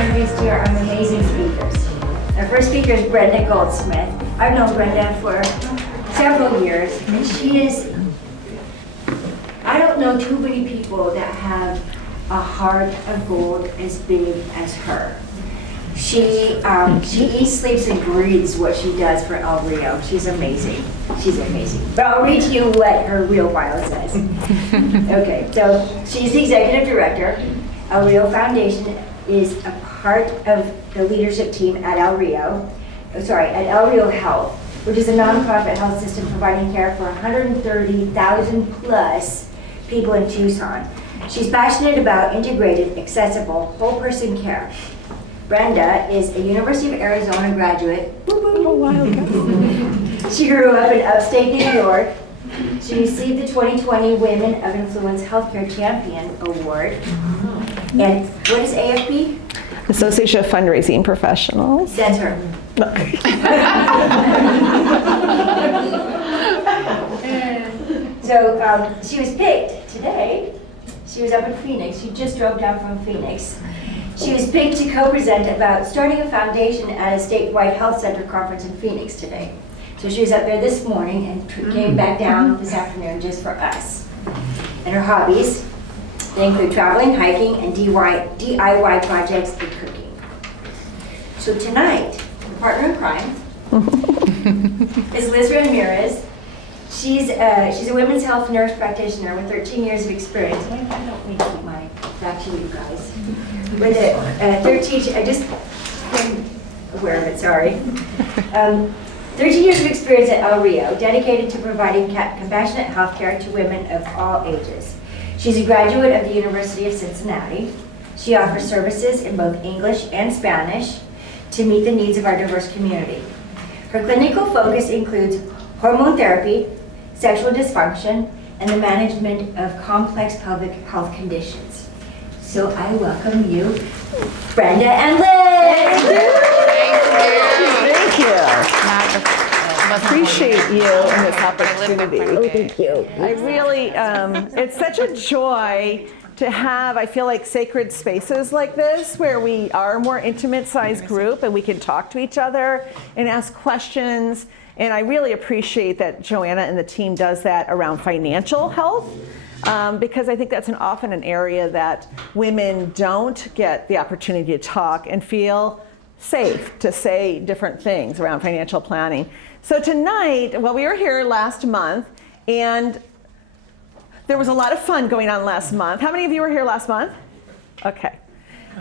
introduce to you our amazing speakers. Our first speaker is Brenda Goldsmith. I've known Brenda for several years, and she is, I don't know too many people that have a heart of gold as big as her. She eats, sleeps, and breathes what she does for El Rio. She's amazing. She's amazing. But I'll read to you what her real bio says. Okay, so she's the executive director. El Rio Foundation is a part of the leadership team at El Rio Health, which is a nonprofit health system providing care for 130,000 plus people in Tucson. She's passionate about integrated, accessible, whole person care. Brenda is a University of Arizona graduate. A while ago. She grew up in upstate New York. She received the 2020 Women of Influence Healthcare Champion Award. And what is AFP? Association of Fundraising Professionals. That's her. So she was picked today. She was up in Phoenix. She just drove down from Phoenix. She was picked to co-present about starting a foundation at a statewide health center conference in Phoenix today. So she was up there this morning and came back down this afternoon just for us. And her hobbies, they include traveling, hiking, and DIY projects and cooking. So tonight, the partner in crime is Liz Ramirez. She's a women's health nurse practitioner with 13 years of experience. I don't need to keep my back to you guys. With a 13, I just am aware of it, sorry. 13 years of experience at El Rio, dedicated to providing compassionate health care to women of all ages. She's a graduate of the University of Cincinnati. She offers services in both English and Spanish to meet the needs of our diverse community. Her clinical focus includes hormone therapy, sexual dysfunction, and the management of complex pelvic health conditions. So I welcome you, Brenda and Liz. Thank you. Appreciate you and this opportunity. Oh, thank you. I really, it's such a joy to have, I feel like, sacred spaces like this where we are a more intimate sized group and we can talk to each other and ask questions. And I really appreciate that Joanna and the team does that around financial health. Because I think that's often an area that women don't get the opportunity to talk and feel safe to say different things around financial planning. So tonight, well, we were here last month, and there was a lot of fun going on last month. How many of you were here last month? Okay.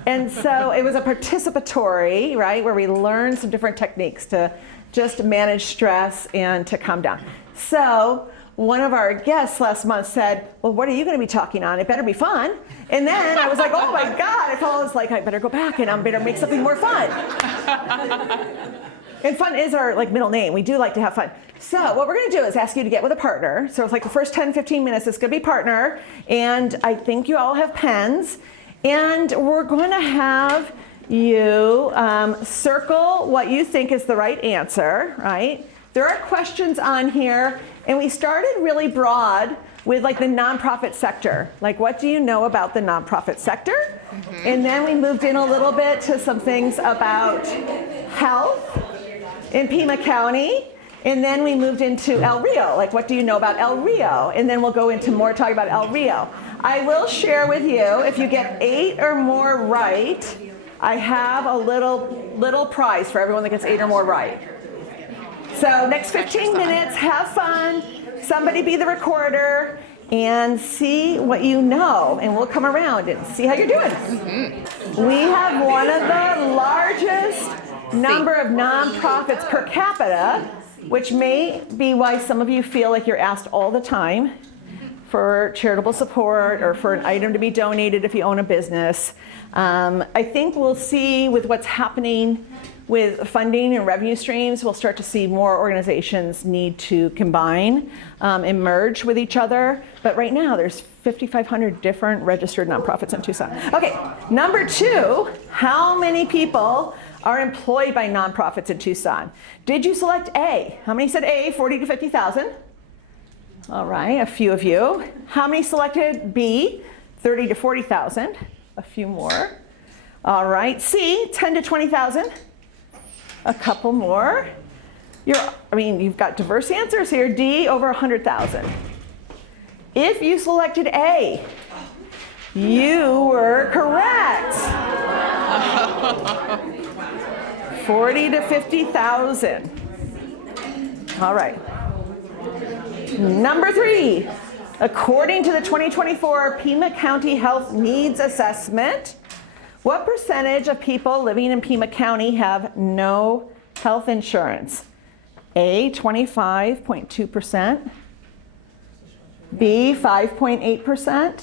And so it was a participatory, right, where we learned some different techniques to just manage stress and to calm down. So one of our guests last month said, well, what are you going to be talking on? It better be fun. And then I was like, oh my God, I was like, I better go back and I better make something more fun. And fun is our middle name. We do like to have fun. So what we're going to do is ask you to get with a partner. So it's like the first 10, 15 minutes, it's going to be partner. And I think you all have pens. And we're going to have you circle what you think is the right answer, right? There are questions on here. And we started really broad with the nonprofit sector. What do you know about the nonprofit sector? Mm-hmm. And then we moved in a little bit to some things about health in Pima County. And then we moved into El Rio. What do you know about El Rio? And then we'll go into more talking about El Rio. I will share with you, if you get 8 or more right, I have a little prize for everyone that gets 8 or more right. So next 15 minutes, have fun, somebody be the recorder, and see what you know, and we'll come around and see how you're doing. Mm-hmm. We have one of the largest number of nonprofits per capita, which may be why some of you feel like you're asked all the time for charitable support or for an item to be donated if you own a business. I think we'll see with what's happening with funding and revenue streams, we'll start to see more organizations need to combine and merge with each other. But right now, there's 5,500 different registered nonprofits in Tucson. Okay, number 2, how many people are employed by nonprofits in Tucson? Did you select A? How many said A, 40 to 50,000? All right, a few of you. How many selected B, 30 to 40,000? A few more. All right, C, 10 to 20,000. A couple more. You've got diverse answers here. D, over 100,000. If you selected A, you were correct. 40 to 50,000. All right. Number 3, according to the 2024 Pima County Health Needs Assessment, what percentage of people living in Pima County have no health insurance? A, 25.2%, B, 5.8%,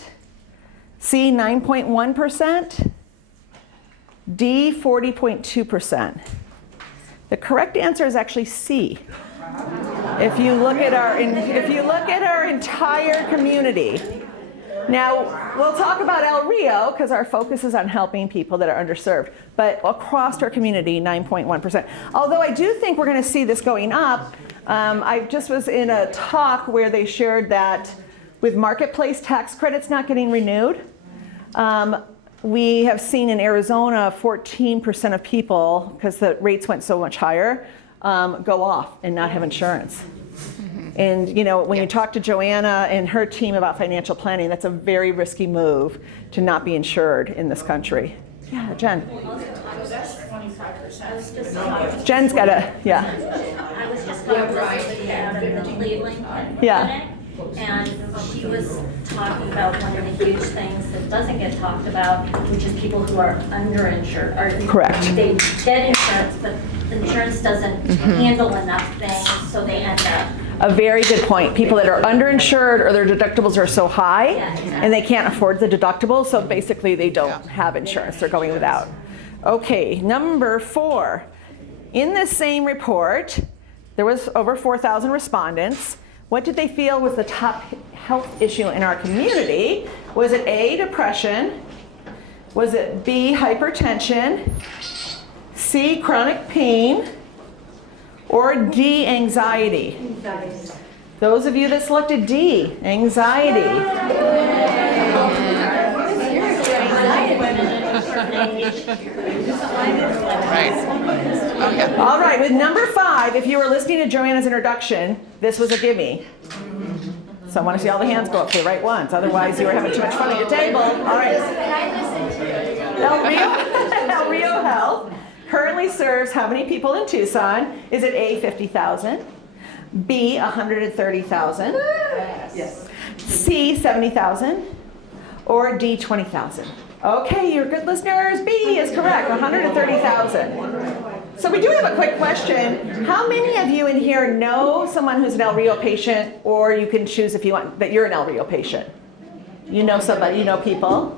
C, 9.1%, D, 40.2%. The correct answer is actually C. If you look at our entire community. Now, we'll talk about El Rio because our focus is on helping people that are underserved. But across our community, 9.1%. Although I do think we're going to see this going up. I just was in a talk where they shared that with marketplace tax credits not getting renewed, we have seen in Arizona 14% of people, because the rates went so much higher, go off and not have insurance. And when you talk to Joanna and her team about financial planning, that's a very risky move to not be insured in this country. Yeah, Jen. That's 25%. Jen's got a, yeah. I was just talking to somebody out of the Cleveland clinic, and she was talking about one of the huge things that doesn't get talked about, which is people who are underinsured. Correct. They get insurance, but insurance doesn't handle enough things, so they end up. A very good point. People that are underinsured or their deductibles are so high and they can't afford the deductible, so basically they don't have insurance. They're going without. Okay, number 4. In this same report, there was over 4,000 respondents. What did they feel was the top health issue in our community? Was it A, depression? Was it B, hypertension? C, chronic pain? Or D, anxiety? Those of you that selected D, anxiety. Right. Okay. All right, with number 5, if you were listening to Joanna's introduction, this was a gimme. So I want to see all the hands go up for the right ones. Otherwise, you were having too much fun at your table. All right. El Rio Health currently serves how many people in Tucson? Is it A, 50,000, B, 130,000, yes, C, 70,000, or D, 20,000? Okay, you're good listeners. B is correct, 130,000. So we do have a quick question. How many of you in here know someone who's an El Rio patient, or you can choose if you want that you're an El Rio patient? You know somebody, you know people?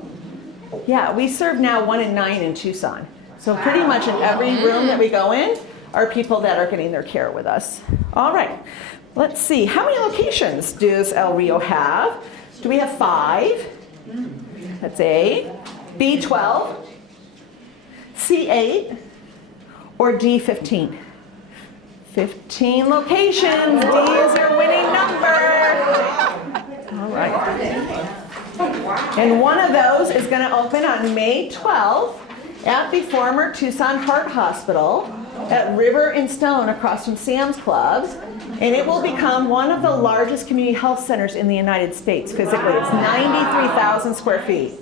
Yeah, we serve now 1 in 9 in Tucson. So pretty much in every room that we go in are people that are getting their care with us. All right, let's see. How many locations does El Rio have? Do we have 5? That's A. B, 12. C, 8. Or D, 15? 15 locations. D is your winning number. All right. And one of those is going to open on May 12th at the former Tucson Heart Hospital at River and Stone across from Sam's Club. And it will become one of the largest community health centers in the United States physically. It's 93,000 square feet.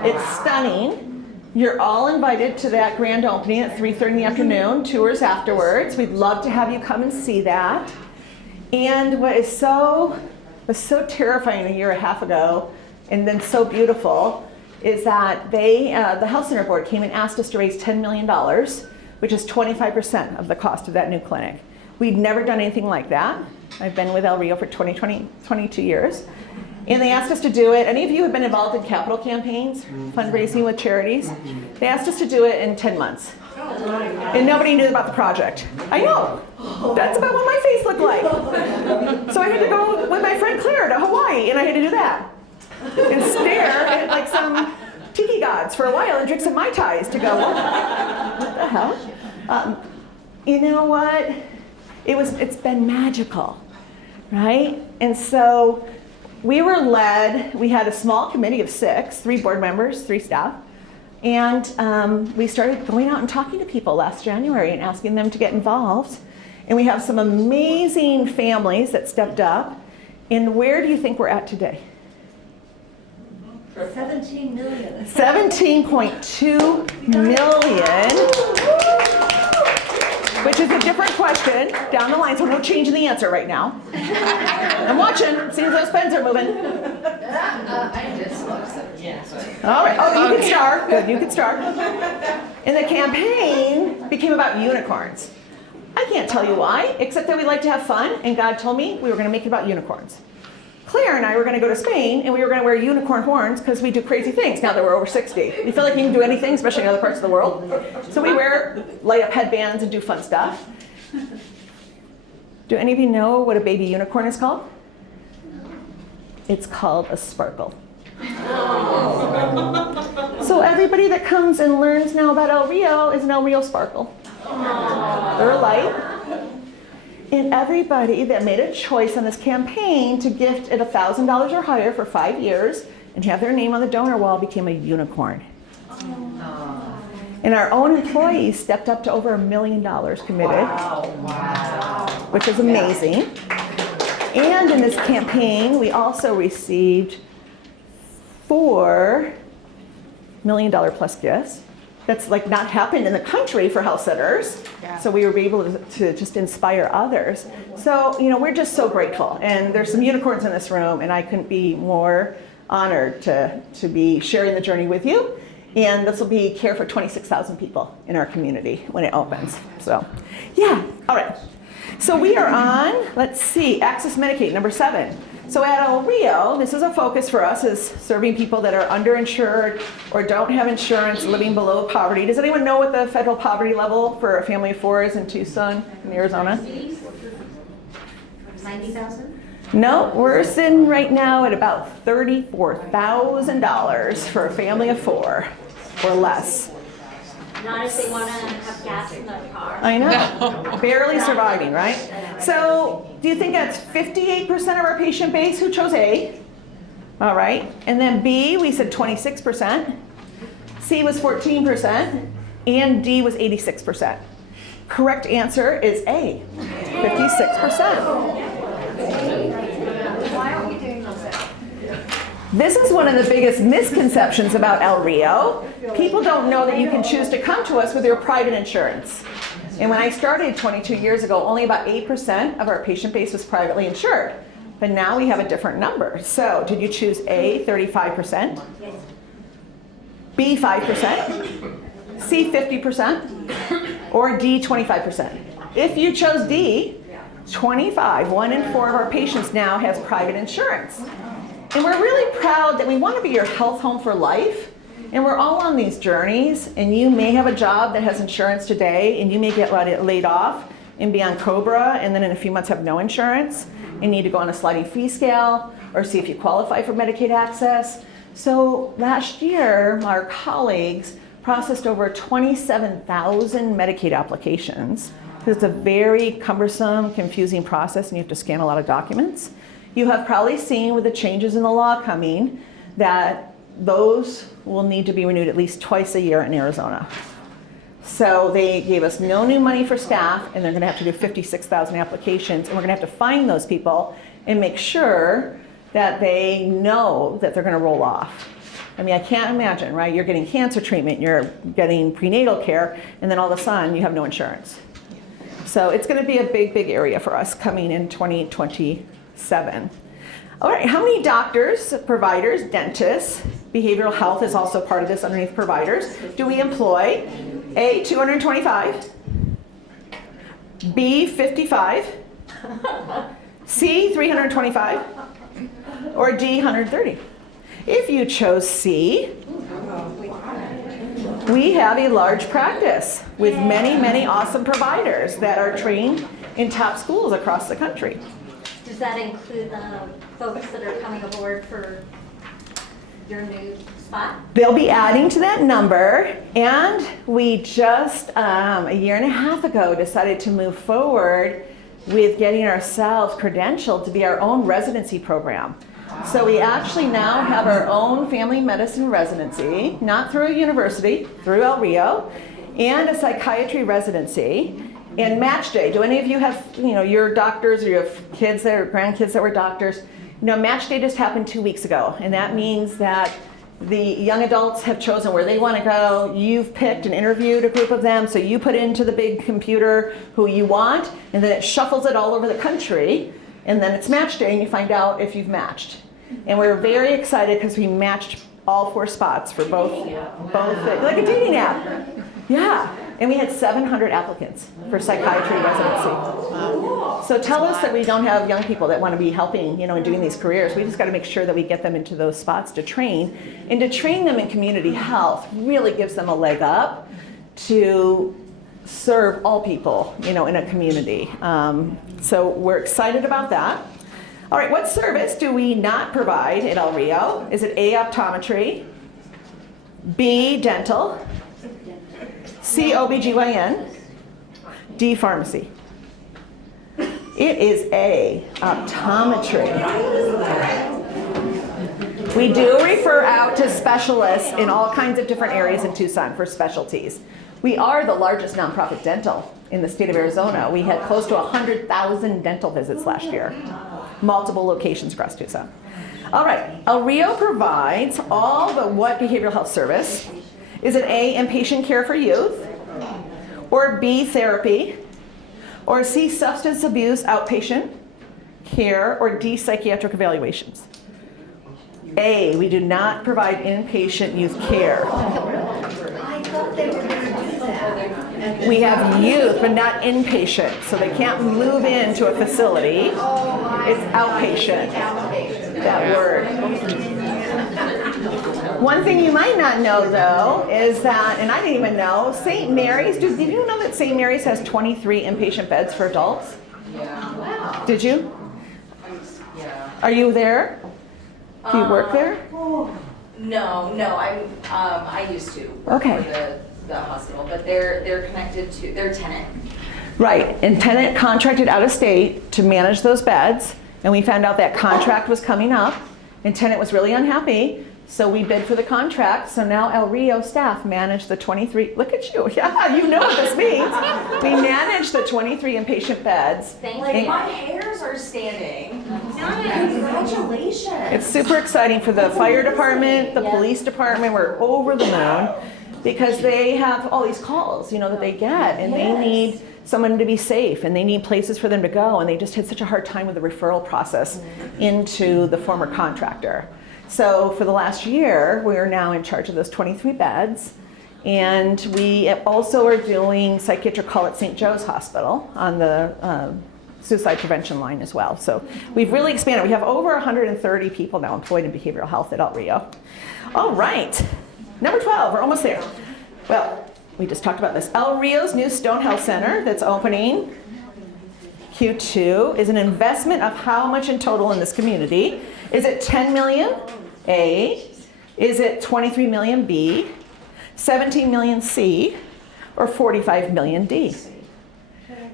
It's stunning. You're all invited to that grand opening at 3:30 in the afternoon, tours afterwards. We'd love to have you come and see that. And what was so terrifying a year and a half ago, and then so beautiful, is that the Health Center Board came and asked us to raise $10 million, which is 25% of the cost of that new clinic. We'd never done anything like that. I've been with El Rio for 22 years. And they asked us to do it. Any of you have been involved in capital campaigns, fundraising with charities? They asked us to do it in 10 months. And nobody knew about the project. I know. That's about what my face looked like. So I had to go with my friend Claire to Hawaii, and I had to do that. And stare at like some tiki gods for a while and drink some Mai Tais to go, what the hell? You know what? It's been magical, right? And so we had a small committee of 6, 3 board members, 3 staff, And we started going out and talking to people last January and asking them to get involved. And we have some amazing families that stepped up. And where do you think we're at today? 17 million. 17.2 million, which is a different question down the line, so no change in the answer right now. I'm watching, seeing if those pens are moving. I just love All right, oh, you can start, good, you can start. And the campaign became about unicorns. I can't tell you why, except that we like to have fun, and God told me we were gonna make it about unicorns. Claire and I were going to go to Spain, and we were going to wear unicorn horns because we do crazy things now that we're over 60. We feel like you can do anything, especially in other parts of the world. So we light up headbands and do fun stuff. Do any of you know what a baby unicorn is called? It's called a sparkle. So everybody that comes and learns now about El Rio is an El Rio sparkle. They're light. And everybody that made a choice on this campaign to gift at $1,000 or higher for 5 years and have their name on the donor wall became a unicorn. And our own employees stepped up to over $1 million committed, which is amazing. And in this campaign, we also received $4 million plus gifts. That's like not happened in the country for health centers. Yeah. So we were able to just inspire others. So, you know, we're just so grateful. And there's some unicorns in this room, and I couldn't be more honored to be sharing the journey with you. And this will be care for 26,000 people in our community when it opens. So, yeah, all right. So we are on, let's see, Access Medicaid, number 7. So at El Rio, this is a focus for us, is serving people that are underinsured or don't have insurance, living below poverty. Does anyone know what the federal poverty level for a family of 4 is in Tucson, in Arizona? 90,000? No, we're sitting right now at about $34,000 for a family of 4 or less. Not if they want to have gas in their car. I know, barely surviving, right? So do you think that's 58% of our patient base who chose A? All right, and then B, we said 26%, C was 14%, and D was 86%. Correct answer is A, 56%. Why aren't we doing those? This is one of the biggest misconceptions about El Rio. People don't know that you can choose to come to us with your private insurance. And when I started 22 years ago, only about 8% of our patient base was privately insured. But now we have a different number. So did you choose A, 35%? B, 5%? C, 50%? Or D, 25%? If you chose D, 25, 1 in 4 of our patients now has private insurance. And we're really proud that we want to be your health home for life. And we're all on these journeys. And you may have a job that has insurance today, and you may get laid off and be on COBRA, and then in a few months have no insurance and need to go on a sliding fee scale or see if you qualify for Medicaid access. So last year, our colleagues processed over 27,000 Medicaid applications. It's a very cumbersome, confusing process, and you have to scan a lot of documents. You have probably seen with the changes in the law coming that those will need to be renewed at least twice a year in Arizona. So they gave us no new money for staff, and they're going to have to do 56,000 applications, and we're going to have to find those people and make sure that they know that they're going to roll off. I mean, I can't imagine, right? You're getting cancer treatment, you're getting prenatal care, and then all of a sudden you have no insurance. So it's going to be a big, big area for us coming in 2027. All right, how many doctors, providers, dentists, behavioral health is also part of this underneath providers, do we employ? A, 225, B, 55, C, 325, or D, 130. If you chose C, we have a large practice with many, many awesome providers that are trained in top schools across the country. Does that include the folks that are coming aboard for your new spot? They'll be adding to that number, and we just a year and a half ago decided to move forward with getting ourselves credentialed to be our own residency program. So we actually now have our own family medicine residency, not through a university, through El Rio, and a psychiatry residency. And match day, do any of you have, your doctors, or you have kids that are grandkids that were doctors? Match day just happened 2 weeks ago, and that means that the young adults have chosen where they want to go. You've picked and interviewed a group of them, so you put into the big computer who you want, and then it shuffles it all over the country, and then it's match day, and you find out if you've matched. And we're very excited because we matched all 4 spots for both like a dating app. Yeah, and we had 700 applicants for psychiatry residency. So tell us that we don't have young people that want to be helping, and doing these careers. We just got to make sure that we get them into those spots to train. And to train them in community health really gives them a leg up to serve all people, in a community. So we're excited about that. All right, what service do we not provide at El Rio? Is it A, optometry, B, dental, C, OBGYN, D, pharmacy? It is A, optometry. We do refer out to specialists in all kinds of different areas in Tucson for specialties. We are the largest nonprofit dental in the state of Arizona. We had close to 100,000 dental visits last year, multiple locations across Tucson. All right, El Rio provides all the what behavioral health service? Is it A, inpatient care for youth, or B, therapy, or C, substance abuse outpatient care, or D, psychiatric evaluations? A, we do not provide inpatient youth care. I thought they were going to do that. We have youth, but not inpatient, so they can't move into a facility. It's outpatient, that word. One thing you might not know, though, is that, and I didn't even know, St. Mary's, did you know that St. Mary's has 23 inpatient beds for adults? Yeah. Wow. Did you? Yeah. Are you there? Do you work there? No, I used to work Okay. for the hospital, but they're connected to, they're tenant. Right, and tenant contracted out of state to manage those beds, and we found out that contract was coming up, and tenant was really unhappy, so we bid for the contract, so now El Rio staff manage the 23, look at you, yeah, you know what this means. We manage the 23 inpatient beds. Like, my hairs are standing. Congratulations. It's super exciting for the fire department, the police department, we're over the moon, because they have all these calls, that they get, and they need someone to be safe, and they need places for them to go, and they just had such a hard time with the referral process into the former contractor. So for the last year, we are now in charge of those 23 beds, and we also are doing psychiatric call at St. Joe's Hospital on the suicide prevention line as well. So we've really expanded. We have over 130 people now employed in behavioral health at El Rio. All right, number 12, we're almost there. Well, we just talked about this. El Rio's new Stone Health Center that's opening Q2 is an investment of how much in total in this community? Is it 10 million, A? Is it 23 million, B? 17 million, C? Or 45 million, D?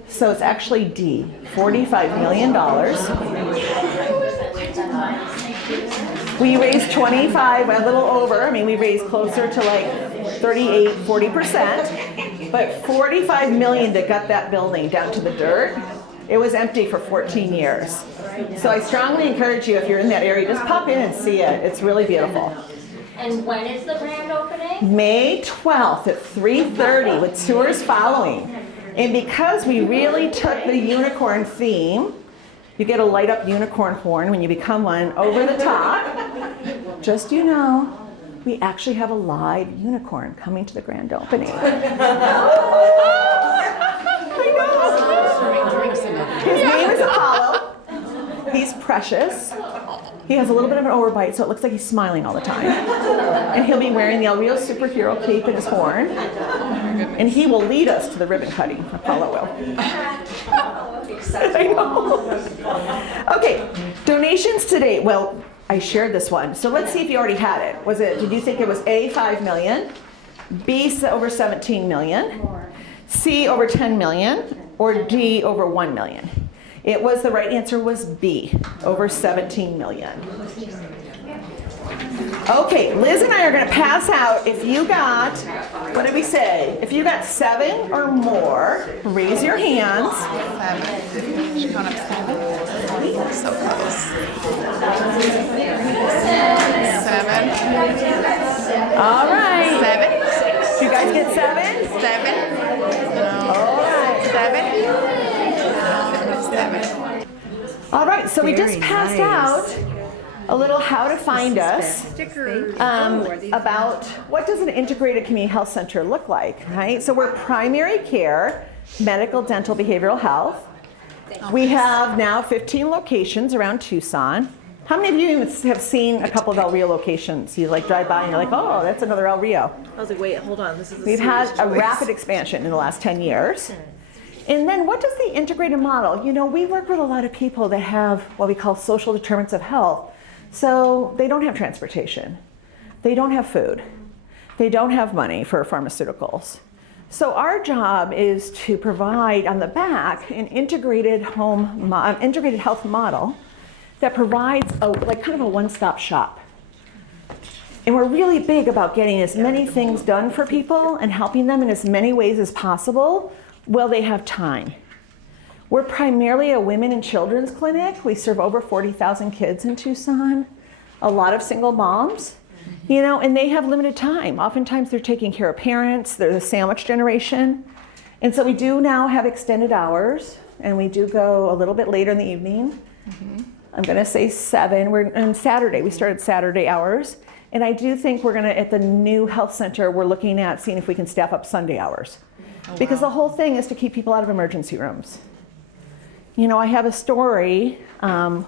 So it's actually D, $45 million. We raised 25, a little over. We raised closer to like 38, 40%. But 45 million to gut that building down to the dirt. It was empty for 14 years. So I strongly encourage you, if you're in that area, just pop in and see it. It's really beautiful. And when is the grand opening? May 12th at 3:30 with tours following. And because we really took the unicorn theme, you get a light up unicorn horn when you become one over the top. Just we actually have a live unicorn coming to the grand opening. His name is Apollo. He's precious. He has a little bit of an overbite, so it looks like he's smiling all the time. And he'll be wearing the El Rio superhero cape and his horn. And he will lead us to the ribbon cutting. Apollo will. I know. Okay, donations to date. Well, I shared this one. So let's see if you already had it. Did you think it was A, 5 million, B, over 17 million, C, over 10 million, or D, over 1 million? It was, the right answer was B, over 17 million. Okay, Liz and I are going to pass out. If you got, what did we say? If you got 7 or more, raise your hands. 7. She count up 7. So close. 7. All right. 7. Did you guys get 7? 7. All right. 7. 7. All right, so we just passed out a little how to find us about what does an integrated community health center look like, right? So we're primary care, medical, dental, behavioral health. We have now 15 locations around Tucson. How many of you have seen a couple of El Rio locations? You like drive by and you're like, oh, that's another El Rio. I was like, wait, hold on. This is We've had a rapid expansion in the last 10 years. And then what does the integrated model? You know, we work with a lot of people that have what we call social determinants of health. So they don't have transportation. They don't have food. They don't have money for pharmaceuticals. So our job is to provide on the back an integrated health model that provides like kind of a one-stop shop. And we're really big about getting as many things done for people and helping them in as many ways as possible while they have time. We're primarily a women and children's clinic. We serve over 40,000 kids in Tucson, a lot of single moms, you know, and they have limited time. Oftentimes they're taking care of parents, they're the sandwich generation. And so we do now have extended hours, and we do go a little bit later in the evening. I'm gonna say 7, we're on Saturday, we started Saturday hours. And I do think we're gonna, at the new health center, we're looking at seeing if we can staff up Sunday hours. Because the whole thing is to keep people out of emergency rooms. You know, I have a story, El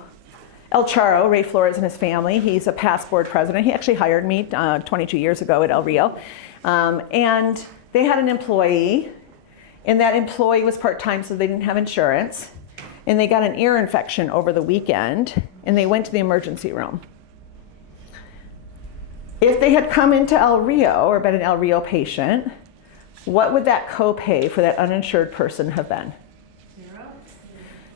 Charo, Ray Flores and his family, he's a past board president. He actually hired me 22 years ago at El Rio. And they had an employee, and that employee was part-time, so they didn't have insurance. And they got an ear infection over the weekend, and they went to the emergency room. If they had come into El Rio or been an El Rio patient, what would that copay for that uninsured person have been?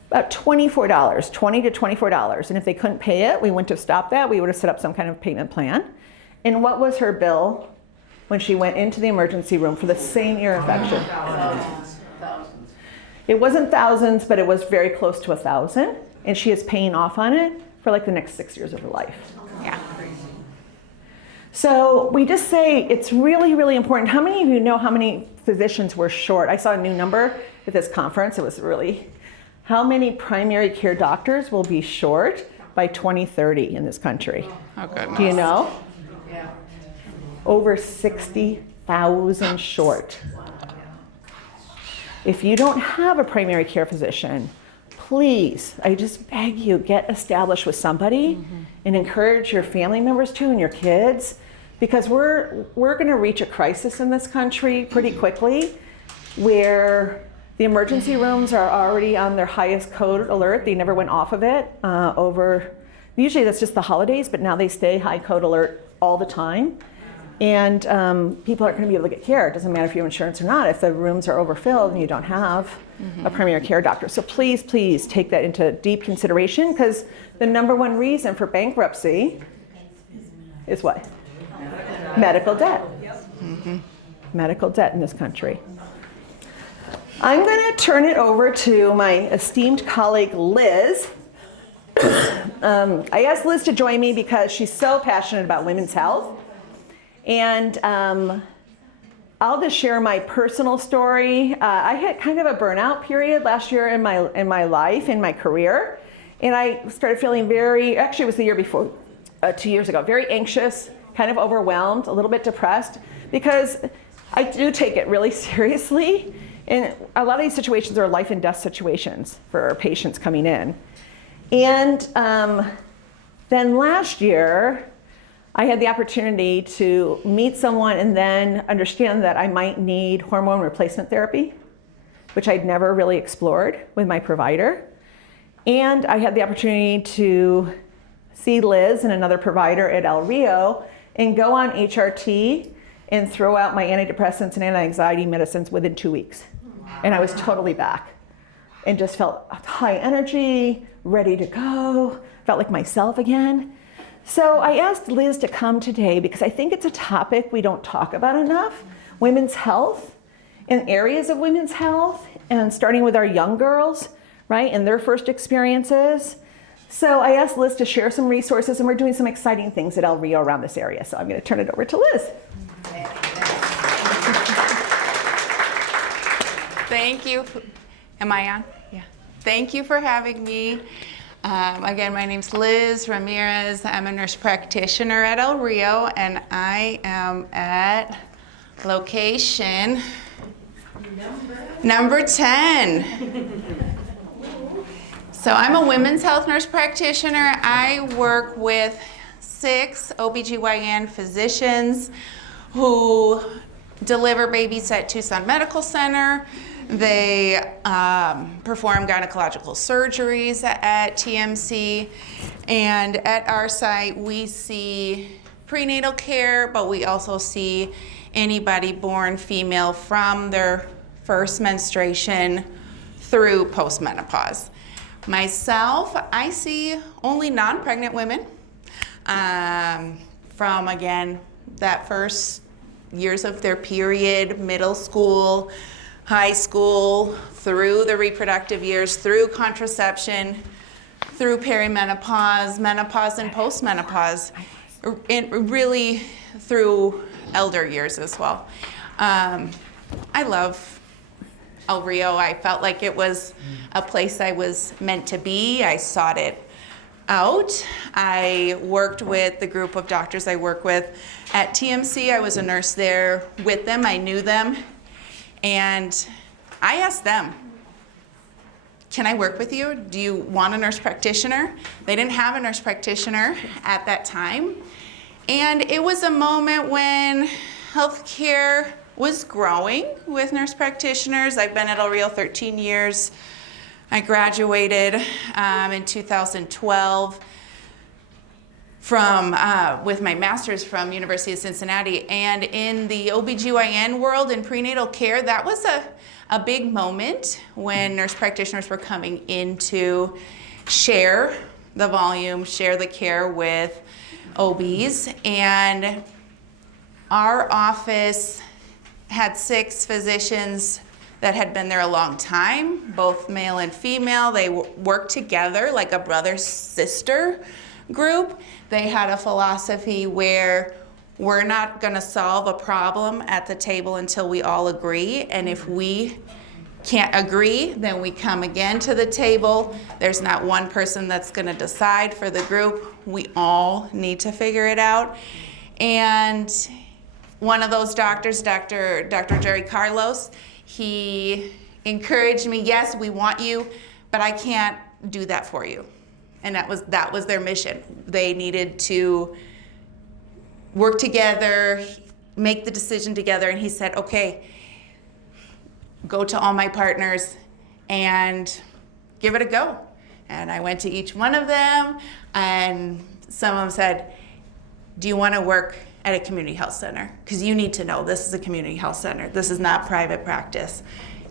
About $24, $20 to $24. And if they couldn't pay it, we wouldn't have stopped that. We would have set up some kind of payment plan. And what was her bill when she went into the emergency room for the same ear infection? It wasn't thousands, but it was very close to 1,000. And she is paying off on it for like the next 6 years of her life. Yeah. So we just say it's really, really important. How many of you know how many physicians were short? I saw a new number at this conference. It was really, how many primary care doctors will be short by 2030 in this country? Oh, goodness. Do you know? Yeah. Over 60,000 short. If you don't have a primary care physician, please, I just beg you, get established with somebody and encourage your family members to and your kids, because we're going to reach a crisis in this country pretty quickly where the emergency rooms are already on their highest code alert. They never went off of it usually that's just the holidays, but now they stay high code alert all the time. And people aren't going to be able to get care. It doesn't matter if you have insurance or not. If the rooms are overfilled and you don't have a primary care doctor. So please, please take that into deep consideration, because the number one reason for bankruptcy is what? Medical debt. Medical debt in this country. I'm going to turn it over to my esteemed colleague, Liz. I asked Liz to join me because she's so passionate about women's health. And I'll just share my personal story. I had kind of a burnout period last year in my life, in my career. And I started feeling actually it was the year before, 2 years ago, very anxious, kind of overwhelmed, a little bit depressed, because I do take it really seriously. And a lot of these situations are life and death situations for patients coming in. And then last year, I had the opportunity to meet someone and then understand that I might need hormone replacement therapy, which I'd never really explored with my provider. And I had the opportunity to see Liz and another provider at El Rio and go on HRT and throw out my antidepressants and anti-anxiety medicines within 2 weeks. And I was totally back. and just felt high energy, ready to go, felt like myself again. So I asked Liz to come today because I think it's a topic we don't talk about enough, women's health and areas of women's health, and starting with our young girls, right, and their first experiences. So I asked Liz to share some resources, and we're doing some exciting things at El Rio around this area. So I'm going to turn it over to Liz. Thank you. Am I on? Yeah. Thank you for having me. Again, my name's Liz Ramirez. I'm a nurse practitioner at El Rio, and I am at location number 10. So I'm a women's health nurse practitioner. I work with 6 OBGYN physicians who deliver babies at Tucson Medical Center. They perform gynecological surgeries at TMC, and at our site we see prenatal care, but we also see anybody born female from their first menstruation through postmenopause. Myself, I see only non-pregnant women from, again, that first years of their period, middle school, high school, through the reproductive years, through contraception, through perimenopause, menopause, and postmenopause, and really through elder years as well. I love El Rio. I felt like it was a place I was meant to be. I sought it out. I worked with the group of doctors I work with at TMC. I was a nurse there with them. I knew them. And I asked them, can I work with you? Do you want a nurse practitioner? They didn't have a nurse practitioner at that time. And it was a moment when healthcare was growing with nurse practitioners. I've been at El Rio 13 years. I graduated in 2012 with my master's from University of Cincinnati. And in the OBGYN world in prenatal care, that was a big moment when nurse practitioners were coming in to share the volume, share the care with OBs. And our office had 6 physicians that had been there a long time, both male and female. They worked together like a brother-sister group. They had a philosophy where we're not going to solve a problem at the table until we all agree, and if we can't agree, then we come again to the table. There's not one person that's going to decide for the group. We all need to figure it out. And one of those doctors, Dr. Jerry Carlos, he encouraged me, yes, we want you, but I can't do that for you. And that was their mission. They needed to work together, make the decision together, and he said, okay, go to all my partners and give it a go. And I went to each one of them, and some of them said, do you want to work at a community health center? Because you need to know this is a community health center. This is not private practice.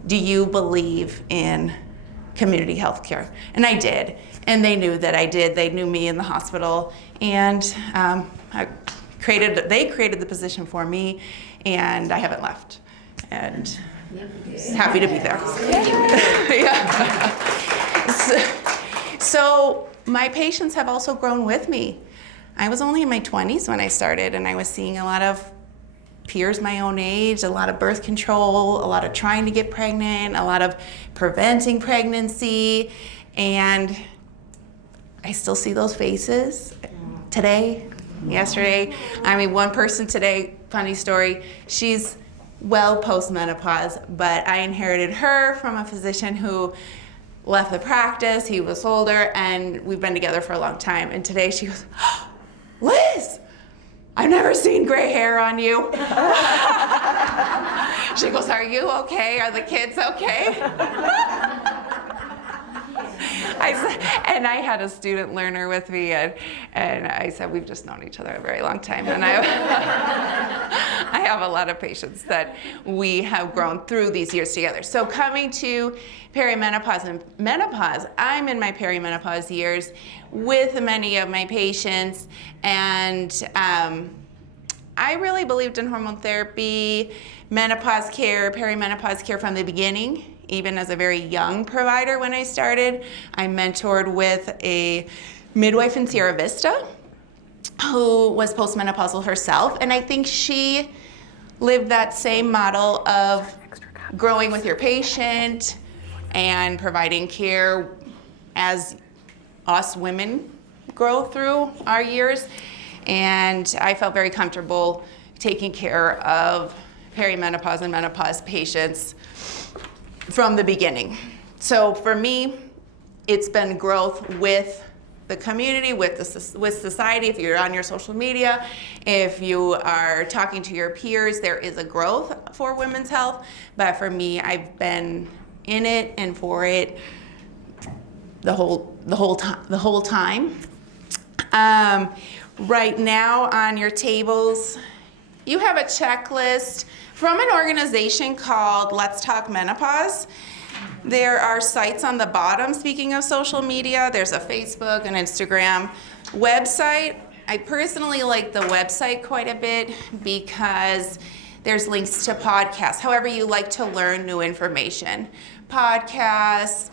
Do you believe in community health care? And I did. And they knew that I did. They knew me in the hospital. And they created the position for me, and I haven't left. And happy to be there. Yeah. So my patients have also grown with me. I was only in my 20s when I started, and I was seeing a lot of peers my own age, a lot of birth control, a lot of trying to get pregnant, a lot of preventing pregnancy, and I still see those faces today, yesterday. I mean, one person today, funny story, she's well post-menopause, but I inherited her from a physician who left the practice. He was older, and we've been together for a long time. And today she goes, oh, Liz, I've never seen gray hair on you. She goes, are you okay? Are the kids okay? I had a student learner with me, and I said, we've just known each other a very long time. And I have a lot of patients that we have grown through these years together. So coming to perimenopause and menopause, I'm in my perimenopause years with many of my patients, and I really believed in hormone therapy, menopause care, perimenopause care from the beginning. Even as a very young provider when I started, I mentored with a midwife in Sierra Vista who was postmenopausal herself, and I think she lived that same model of growing with your patient and providing care as us women grow through our years. And I felt very comfortable taking care of perimenopause and menopause patients from the beginning. So for me, it's been growth with the community, with society. If you're on your social media, if you are talking to your peers, there is a growth for women's health. But for me, I've been in it and for it the whole time. Right now on your tables, you have a checklist from an organization called Let's Talk Menopause. There are sites on the bottom, speaking of social media. There's a Facebook and Instagram website. I personally like the website quite a bit because there's links to podcasts. However you like to learn new information. Podcasts,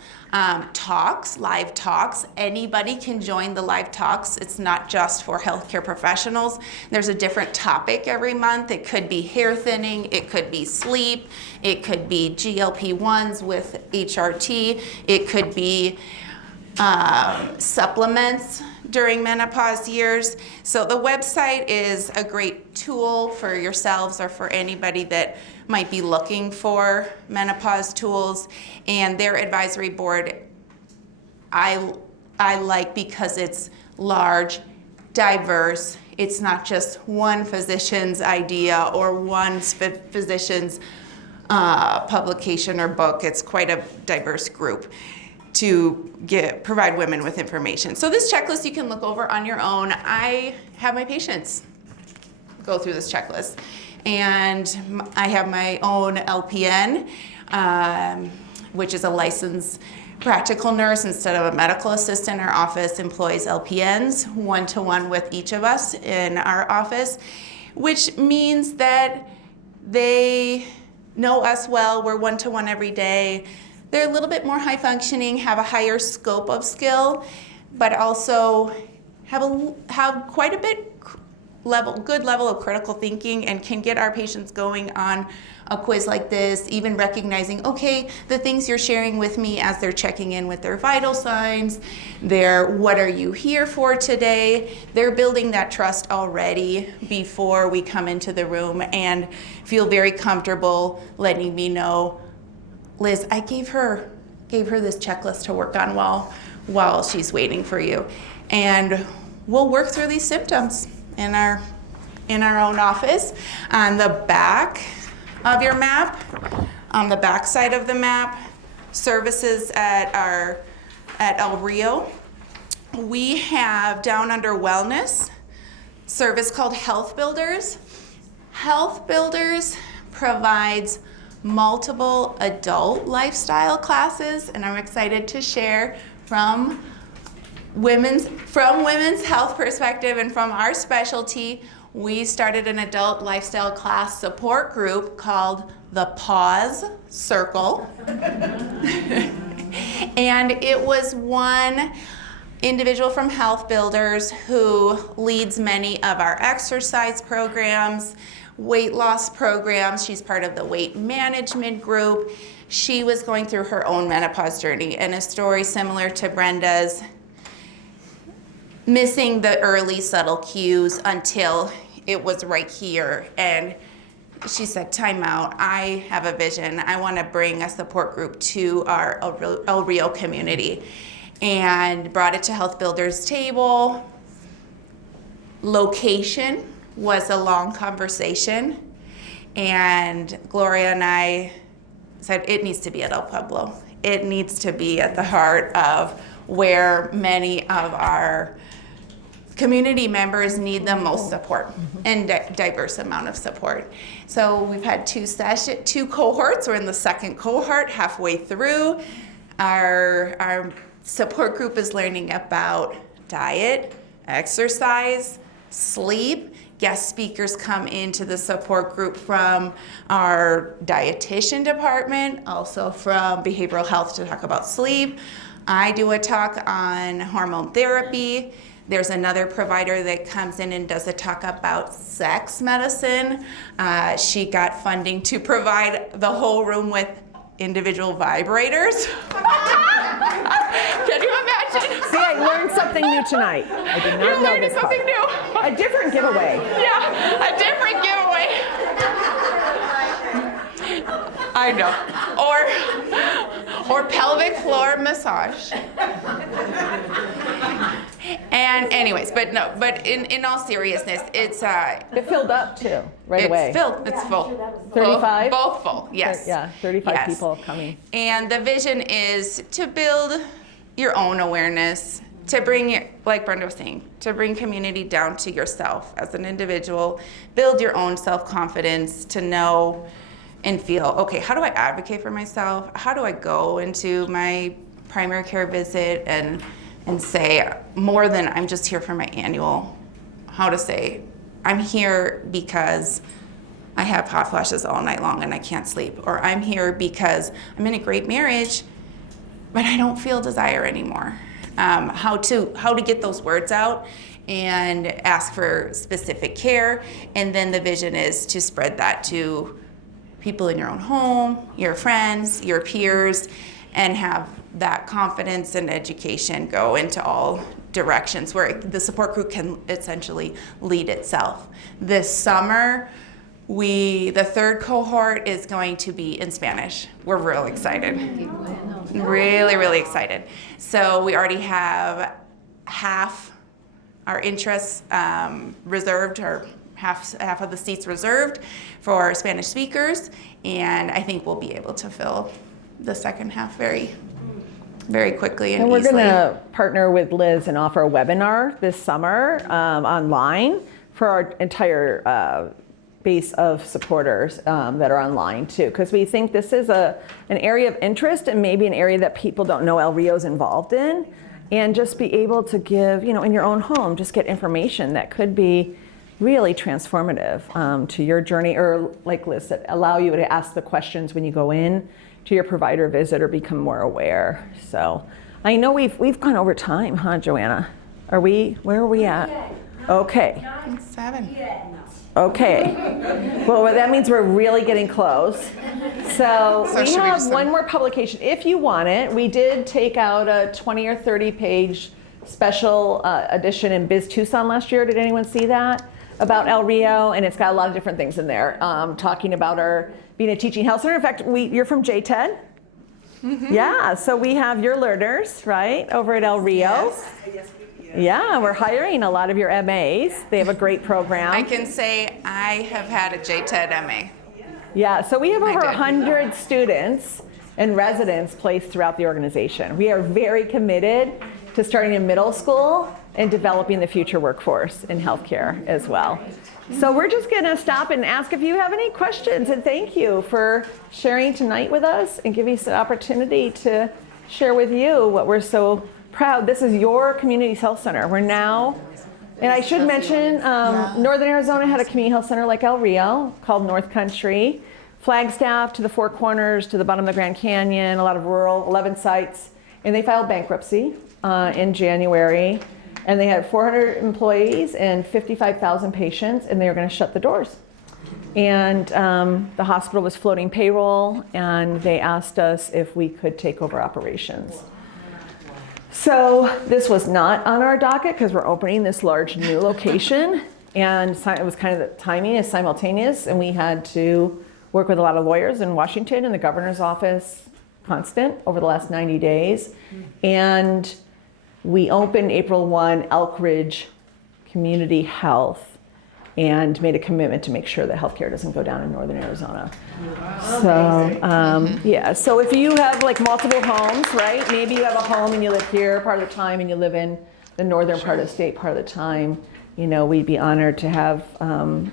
talks, live talks. Anybody can join the live talks. It's not just for healthcare professionals. There's a different topic every month. It could be hair thinning, it could be sleep, it could be GLP-1s with HRT, it could be supplements during menopause years. So the website is a great tool for yourselves or for anybody that might be looking for menopause tools. And their advisory board, I like because it's large, diverse. It's not just one physician's idea or one physician's publication or book. It's quite a diverse group to provide women with information. So this checklist you can look over on your own. I have my patients go through this checklist. And I have my own LPN, which is a licensed practical nurse instead of a medical assistant. Our office employs LPNs, one-to-one with each of us in our office, which means that they know us well. We're one-to-one every day. They're a little bit more high functioning, have a higher scope of skill, but also have quite a bit good level of critical thinking and can get our patients going on a quiz like this, even recognizing, okay, the things you're sharing with me as they're checking in with their vital signs, their what are you here for today, they're building that trust already before we come into the room and feel very comfortable letting me know, Liz, I gave her this checklist to work on while she's waiting for you. And we'll work through these symptoms in our own office. On the back of your map, on the back side of the map, services at El Rio. We have down under wellness, service called Health Builders. Health Builders provides multiple adult lifestyle classes, and I'm excited to share from women's health perspective and from our specialty, we started an adult lifestyle class support group called the Pause Circle. And it was one individual from Health Builders who leads many of our exercise programs, weight loss programs. She's part of the weight management group. She was going through her own menopause journey, and a story similar to Brenda's, missing the early subtle cues until it was right here. And she said, time out, I have a vision. I want to bring a support group to our El Rio community. And brought it to Health Builders table. Location was a long conversation. And Gloria and I said, it needs to be at El Pueblo. It needs to be at the heart of where many of our community members need the most support and diverse amount of support. So we've had two cohorts. We're in the second cohort, halfway through. Our support group is learning about diet, exercise, sleep. Guest speakers come into the support group from our dietitian department, also from behavioral health to talk about sleep. I do a talk on hormone therapy. There's another provider that comes in and does a talk about sex medicine. She got funding to provide the whole room with individual vibrators. Can you imagine? See, I learned something new tonight. I did not know this something part. new. A different giveaway. Yeah, a different giveaway. I know. Or pelvic floor massage. And anyways, but in all seriousness, it's It filled up too, right away. It's full. 35? Both full, yes. Yeah, 35 Yes. people coming. And the vision is to build your own awareness, to bring, like Brenda was saying, to bring community down to yourself as an individual, build your own self-confidence, to know and feel, okay, how do I advocate for myself? How do I go into my primary care visit and say more than I'm just here for my annual, how to say, I'm here because I have hot flashes all night long and I can't sleep, or I'm here because I'm in a great marriage, but I don't feel desire anymore. How to get those words out and ask for specific care, and then the vision is to spread that to people in your own home, your friends, your peers, and have that confidence and education go into all directions where the support group can essentially lead itself. This summer, the third cohort is going to be in Spanish. We're real excited. Really, really excited. So we already have half our interests reserved, or half of the seats reserved for Spanish speakers, and I think we'll be able to fill the second half very, very quickly and we're easily. going to partner with Liz and offer a webinar this summer online for our entire base of supporters that are online too, because we think this is an area of interest and maybe an area that people don't know El Rio's involved in, and just be able to give, in your own home, just get information that could be really transformative to your journey, or like Liz said, allow you to ask the questions when you go in to your provider visit or become more aware. So I know we've gone over time, huh, Joanna? Where are we at? Okay. 7. Okay. Well, that means we're really getting close. So we should we have just- one more publication. If you want it, we did take out a 20 or 30 page special edition in Biz Tucson last year. Did anyone see that? About El Rio, and it's got a lot of different things in there, talking about our being a teaching health center. In fact, you're from JTED? Mm-hmm. Yeah, so we have your learners, right, over at El Rio. Yes. Yeah, we're hiring a lot of your MAs. They have a great program. I can say I have had a JTED MA. Yeah, so we have over did. 100 students and residents placed throughout the organization. We are very committed to starting in middle school and developing the future workforce in healthcare as well. So we're just gonna stop and ask if you have any questions, and thank you for sharing tonight with us and giving us an opportunity to share with you what we're so proud. This is your community health center. We're now, and I should mention, Northern Arizona had a community health center like El Rio called North Country. Flagstaff to the Four Corners to the bottom of the Grand Canyon, a lot of rural, 11 sites, and they filed bankruptcy in January. And they had 400 employees and 55,000 patients, and they were going to shut the doors. And the hospital was floating payroll, and they asked us if we could take over operations. So this was not on our docket because we're opening this large new location, and it was kind of the timing is simultaneous, and we had to work with a lot of lawyers in Washington and the governor's office, constant over the last 90 days. And we opened April 1 Elk Ridge Community Health and made a commitment to make sure that healthcare doesn't go down in Northern Arizona. So, yeah, so if you have like multiple homes, right? Maybe you have a home and you live here part of the time and you live in the northern part of the state part of the time, we'd be honored to have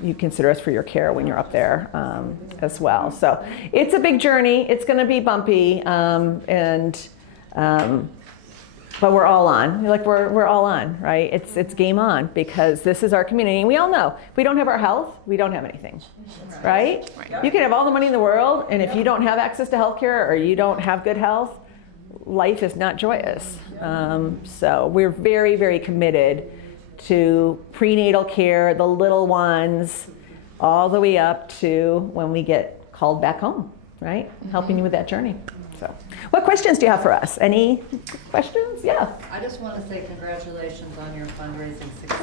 you consider us for your care when you're up there as well. So it's a big journey. It's going to be bumpy, but we're all on. We're all on, right? It's game on, because this is our community. And we all know, if we don't have our health, we don't have anything, right? You can have all the money in the world, and if you don't have access to healthcare or you don't have good health, life is not joyous. So we're very, very committed to prenatal care, the little ones, all the way up to when we get called back home, right? Helping you with that journey. So, what questions do you have for us? Any questions? Yeah. I just want to say congratulations on your fundraising success.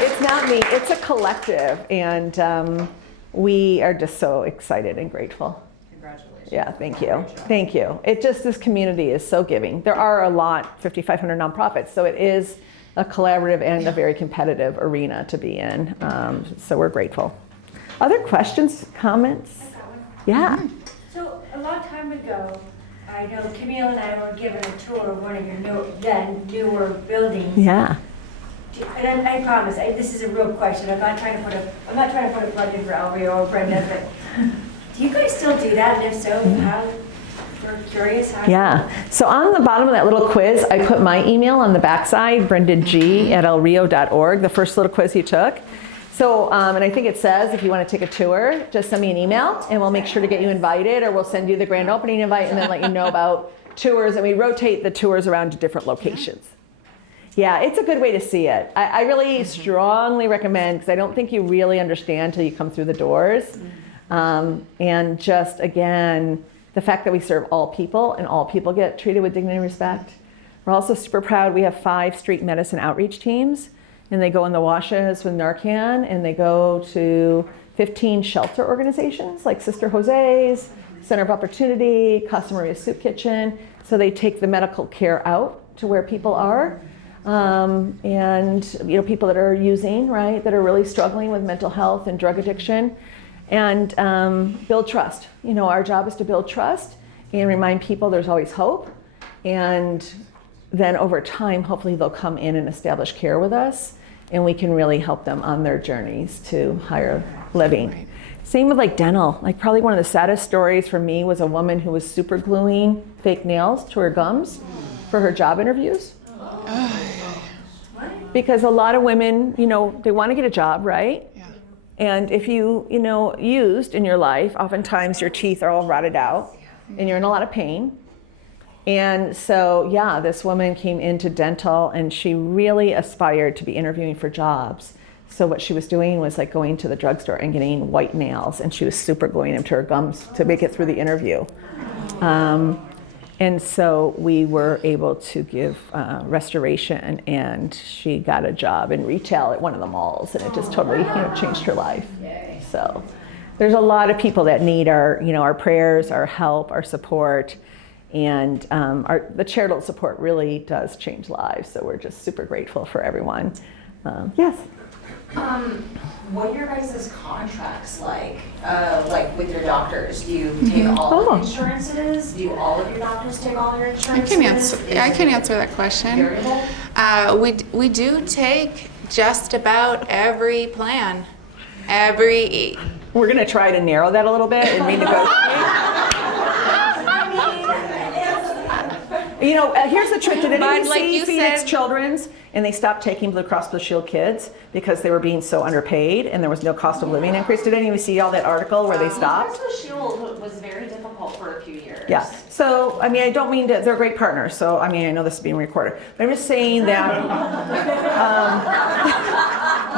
It's not me, it's a collective, and we are just so excited and grateful. Congratulations. Yeah, thank you. Thank you. This community is so giving. There are a lot, 5,500 nonprofits, so it is a collaborative and a very competitive arena to be in. So we're grateful. Other questions, comments? Yeah. So a long time ago, I know Camille and I were given a tour of one of your newer buildings. Yeah. And I promise, this is a real question. I'm not trying to put a plug in for Rio or Brenda, but do you guys still do that? And if so, how? We're curious how. Yeah. So on the bottom of that little quiz, I put my email on the backside, brendag@elrio.org, the first little quiz you took. So, and I think it says if you want to take a tour, just send me an email and we'll make sure to get you invited, or we'll send you the grand opening invite and then let you know about tours. And we rotate the tours around to different locations. Yeah, it's a good way to see it. I really strongly recommend, because I don't think you really understand until you come through the doors. And just, again, the fact that we serve all people and all people get treated with dignity and respect. We're also super proud. We have 5 street medicine outreach teams. And they go in the washes with Narcan, and they go to 15 shelter organizations like Sister Jose's, Center of Opportunity, Casa Maria Soup Kitchen. So they take the medical care out to where people are. And people that are using, right, that are really struggling with mental health and drug addiction, and build trust. Our job is to build trust and remind people there's always hope. And then over time, hopefully they'll come in and establish care with us, and we can really help them on their journeys to higher living. Right. Same with dental. Probably one of the saddest stories for me was a woman who was super gluing fake nails to her gums for her job interviews. Because a lot of women, they want to get a job, right? Yeah. And if you, used in your life, oftentimes your teeth are all rotted out and you're in a lot of pain. And so, yeah, this woman came into dental and she really aspired to be interviewing for jobs. So what she was doing was going to the drugstore and getting white nails, and she was super gluing them to her gums to make it through the interview. And so we were able to give restoration, and she got a job in retail at one of the malls, and it just totally changed her life. So there's a lot of people that need our prayers, our help, our support. And the charitable support really does change lives, so we're just super grateful for everyone. Yes? What are your guys' contracts like with your doctors? Do you take all of insurances? Do all of your doctors take all your insurances? I can answer that question. We do take just about every plan. We're going to try to narrow that a little bit and renegotiate. Here's the trick. Did anyone see Phoenix Children's? And they stopped taking Blue Cross Blue Shield kids because they were being so underpaid and there was no cost of living increase. Did anyone see all that article where they stopped? Blue Cross Blue Shield was very difficult for a few years. Yeah. So, I don't mean to, they're great partners. So, I know this is being recorded. But I'm just saying that,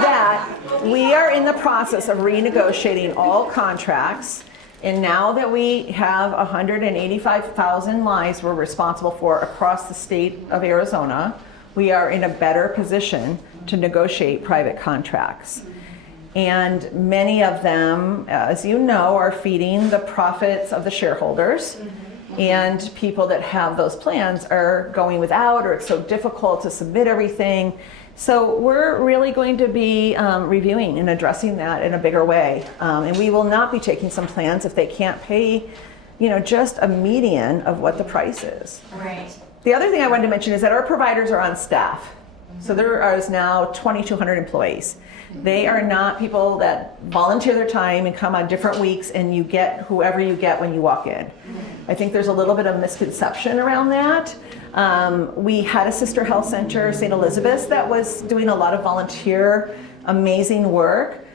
that we are in the process of renegotiating all contracts. And now that we have 185,000 lives we're responsible for across the state of Arizona, we are in a better position to negotiate private contracts. And many of them, as you know, are feeding the profits of the shareholders. And people that have those plans are going without, or it's so difficult to submit everything. So we're really going to be reviewing and addressing that in a bigger way. And we will not be taking some plans if they can't pay just a median of what the price is. Right. The other thing I wanted to mention is that our providers are on staff. So there is now 2,200 employees. They are not people that volunteer their time and come on different weeks and you get whoever you get when you walk in. I think there's a little bit of misconception around that. We had a sister health center, St. Elizabeth's, that was doing a lot of volunteer, amazing work.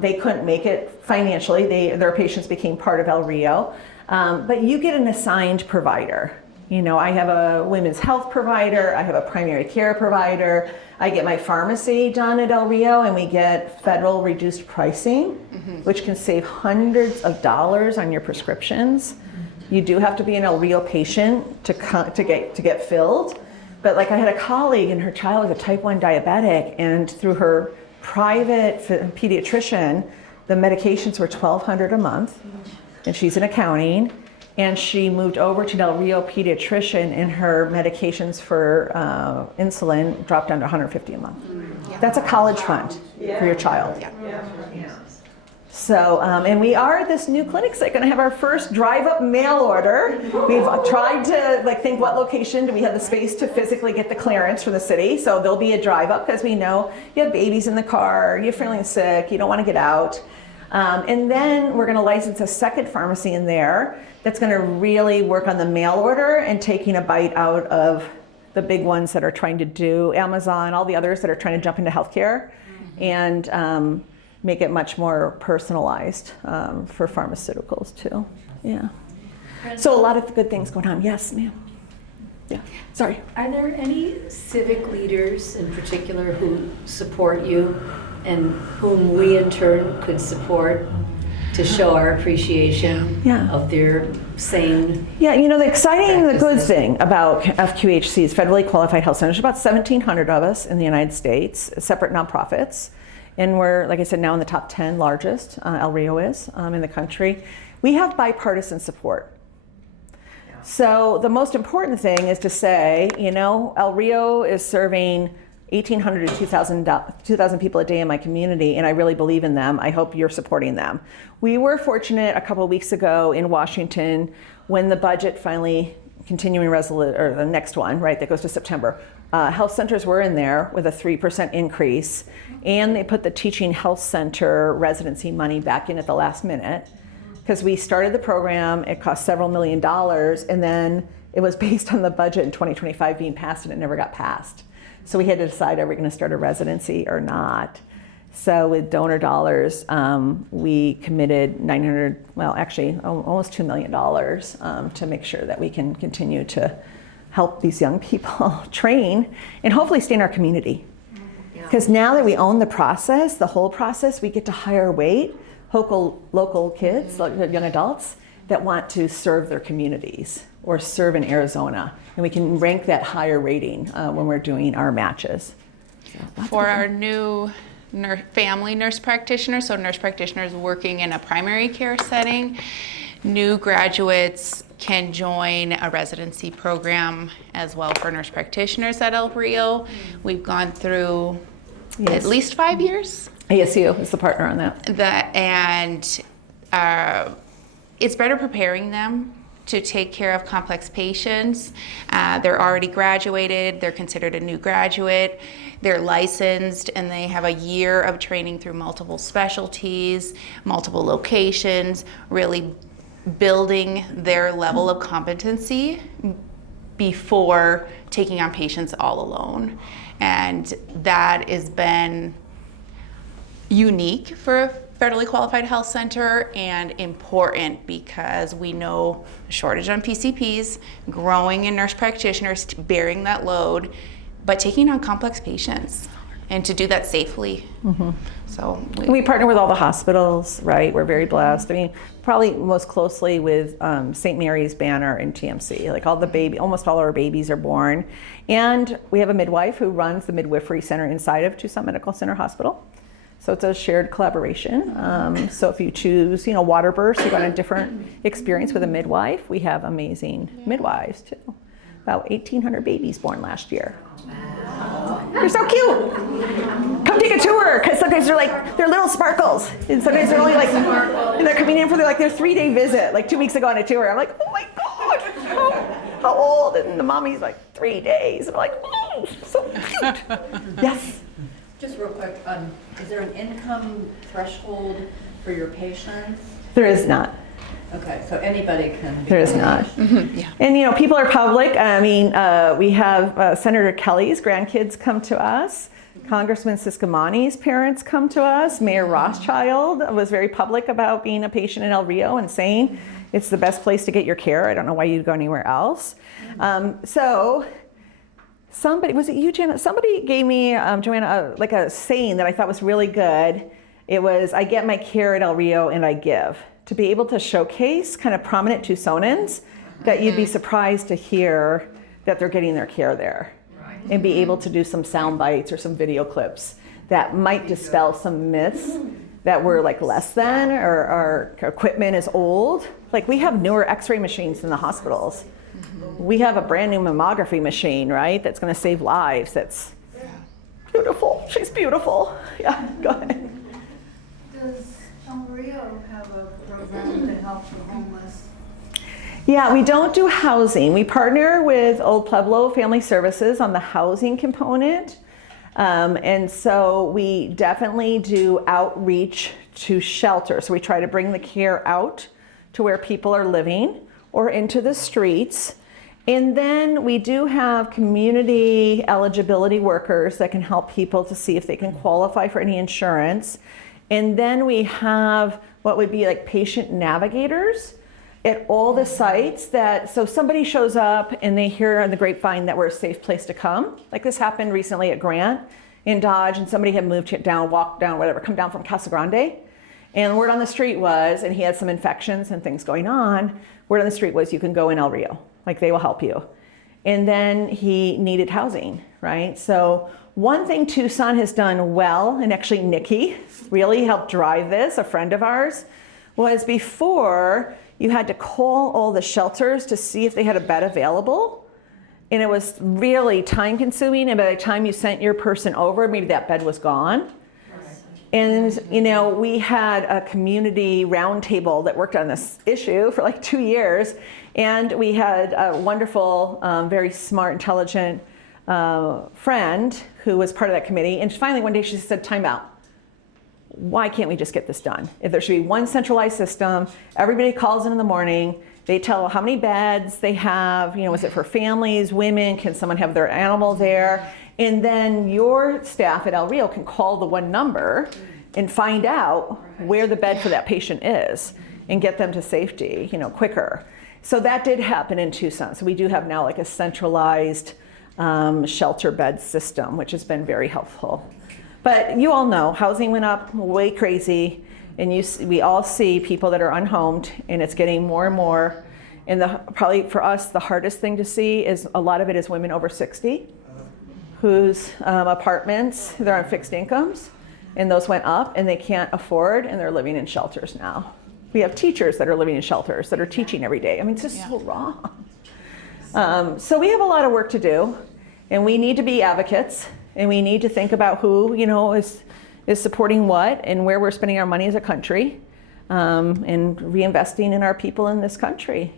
They couldn't make it financially. Their patients became part of El Rio. But you get an assigned provider. I have a women's health provider, I have a primary care provider, I get my pharmacy done at El Rio, and we get federal reduced pricing, which can save hundreds of dollars on your prescriptions. You do have to be an El Rio patient to get filled. But like I had a colleague and her child was a type 1 diabetic, and through her private pediatrician, the medications were $1,200 a month, and she's in accounting. And she moved over to Del Rio pediatrician, and her medications for insulin dropped down to $150 a month. That's a college fund for your child. So, and we are at this new clinic site going to have our first drive-up mail order. We've tried to think what location do we have the space to physically get the clearance from the city. So there'll be a drive-up because we know you have babies in the car, you're feeling sick, you don't want to get out. And then we're going to license a second pharmacy in there that's going to really work on the mail order and taking a bite out of the big ones that are trying to do Amazon, all the others that are trying to jump into healthcare, and make it much more personalized for pharmaceuticals too. Yeah. So a lot of good things going on. Yes, ma'am. Yeah. Sorry. Are there any civic leaders in particular who support you and whom we in turn could support to show our appreciation of their sane the good thing about FQHCs, federally qualified health centers, about 1,700 of us in the United States, separate nonprofits. And we're, like I said, now in the top 10 largest, El Rio is, in the country. We have bipartisan support. So the most important thing is to say, El Rio is serving 1,800 to 2,000 people a day in my community, and I really believe in them. I hope you're supporting them. We were fortunate a couple of weeks ago in Washington when the budget finally, continuing resolution, or the next one, right, that goes to September, health centers were in there with a 3% increase, and they put the teaching health center residency money back in at the last minute because we started the program, it cost several $1 million, and then it was based on the budget in 2025 being passed, and it never got passed. So we had to decide, are we going to start a residency or not? So with donor dollars, we committed almost $2 million to make sure that we can continue to help these young people train and hopefully stay in our community. Because now that we own the process, the whole process, we get to hire local kids, young adults, that want to serve their communities or serve in Arizona. And we can rank that higher rating when we're doing our matches. For our new family nurse practitioners, so nurse practitioners working in a primary care setting, new graduates can join a residency program as well for nurse practitioners at El Rio. We've gone through at least 5 years. ASU is the partner on that. It's better preparing them to take care of complex patients. They're already graduated, they're considered a new graduate, they're licensed, and they have a year of training through multiple specialties, multiple locations, really building their level of competency before taking on patients all alone. And that has been unique for a federally qualified health center and important because we know shortage on PCPs, growing in nurse practitioners, bearing that load, but taking on complex patients and to do that safely. Mm-hmm. So we partner with all the hospitals, right? We're very blessed. I mean, probably most closely with St. Mary's, Banner, and TMC. Like almost all our babies are born. And we have a midwife who runs the midwifery center inside of Tucson Medical Center Hospital. So it's a shared collaboration. So if you choose, water births, you got a different experience with a midwife. We have amazing midwives too. About 1,800 babies born last year. Wow. They're so cute. Come come take a tour, because sometimes they're little sparkles, and sometimes they're only like, and they're coming in for their 3-day visit. Like 2 weeks ago on a tour, I'm like, oh my God, how old? And the mommy's like 3 days. I'm like, oh, so cute. Yes. Just real quick, is there an income threshold for your patients? There is not. Okay, so anybody can. There is not. Yeah. And people are public. I mean, we have Senator Kelly's grandkids come to us. Congressman Siscomani's parents come to us. Mayor Rothschild was very public about being a patient in El Rio and saying it's the best place to get your care. I don't know why you'd go anywhere else. So somebody, was it you, Janet? Somebody gave me, Joanna, a saying that I thought was really good. It was, I get my care at El Rio and I give. To be able to showcase kind of prominent Tucsonans that you'd be surprised to hear that they're getting their care there. And be able to do some sound bites or some video clips that might dispel some myths that we're less than, or our equipment is old. We have newer x-ray machines in the hospitals. We have a brand new mammography machine, right? That's gonna save lives. That's beautiful. She's beautiful. Yeah, go ahead. Does El Rio have a program to help the homeless? Yeah, we don't do housing. We partner with Old Pueblo Family Services on the housing component. And so we definitely do outreach to shelters. So we try to bring the care out to where people are living or into the streets. And then we do have community eligibility workers that can help people to see if they can qualify for any insurance. And then we have what would be patient navigators at all the sites so somebody shows up and they hear on the grapevine that we're a safe place to come. This happened recently at Grant in Dodge, and somebody had moved down, walked down, whatever, come down from Casa Grande. And the word on the street was, and he had some infections and things going on, word on the street was you can go in El Rio, they will help you. And then he needed housing, right? So one thing Tucson has done well, and actually Nikki really helped drive this, a friend of ours, was before you had to call all the shelters to see if they had a bed available. And it was really time consuming. And by the time you sent your person over, maybe that bed was gone. And we had a community roundtable that worked on this issue for 2 years. And we had a wonderful, very smart, intelligent friend who was part of that committee. And finally one day she said, time out. Why can't we just get this done? If there should be one centralized system, everybody calls in the morning, they tell how many beds they have, is it for families, women, can someone have their animal there? And then your staff at El Rio can call the one number and find out where the bed for that patient is and get them to safety, quicker. So that did happen in Tucson. So we do have now a centralized shelter bed system, which has been very helpful. But you all know, housing went up way crazy, and we all see people that are unhomed, and it's getting more and more. And probably for us, the hardest thing to see is a lot of it is women over 60, whose apartments, they're on fixed incomes, and those went up, and they can't afford, and they're living in shelters now. We have teachers that are living in shelters that are teaching every day. I mean, it's just so wrong. So we have a lot of work to do, and we need to be advocates. And we need to think about who, is supporting what and where we're spending our money as a country, and reinvesting in our people in this country,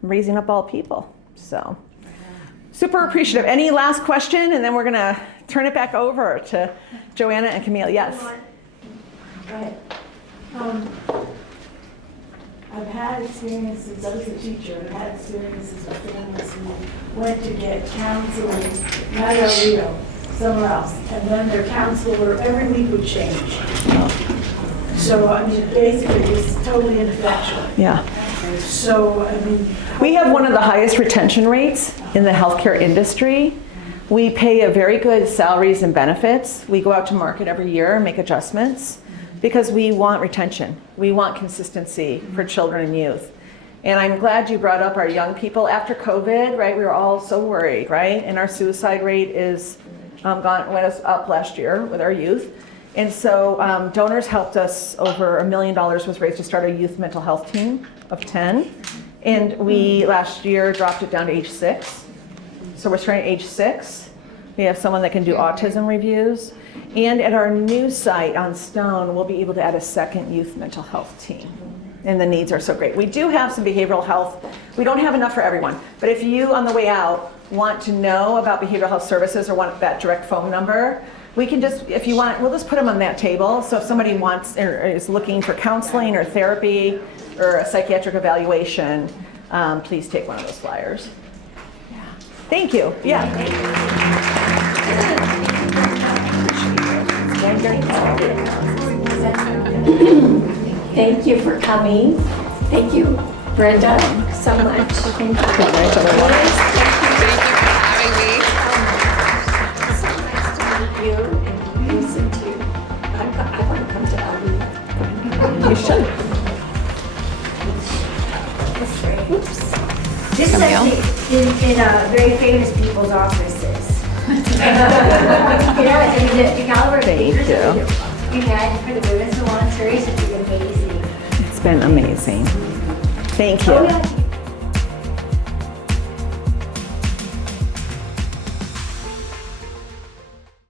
raising up all people. So super appreciative. Any last question? And then we're going to turn it back over to Joanna and Camille. Yes. Go ahead. I've had experiences, I was a teacher, I've had experiences with families who went to get counseling, not El Rio, somewhere else, and then their counselor every week would change. So, basically it was totally ineffectual. Yeah. So, we have one of the highest retention rates in the healthcare industry. We pay a very good salaries and benefits. We go out to market every year and make adjustments because we want retention. We want consistency for children and youth. And I'm glad you brought up our young people after COVID, right? We were all so worried, right? And our suicide rate is went up last year with our youth. And so donors helped us. Over $1 million was raised to start a youth mental health team of 10. And we last year dropped it down to age 6. So we're starting at age 6 We have someone that can do autism reviews. And at our new site on Stone, we'll be able to add a second youth mental health team. And the needs are so great. We do have some behavioral health. We don't have enough for everyone. But if you, on the way out, want to know about behavioral health services or want that direct phone number, we can just, if you want, we'll just put them on that table. So if somebody wants or is looking for counseling or therapy or a psychiatric evaluation, please take one of those flyers. Yeah. Thank you. Yeah. Thank you for coming. Thank you, Brenda, so much. Thank you. Thank you for having me. So nice to meet you and listen to you. I want to come to LA. You should. Oops. This is actually in very famous people's offices. You know, it's the caliber of Thank papers you. that we've had for the women's salon series has been amazing. It's been amazing. Thank you. Oh, yeah.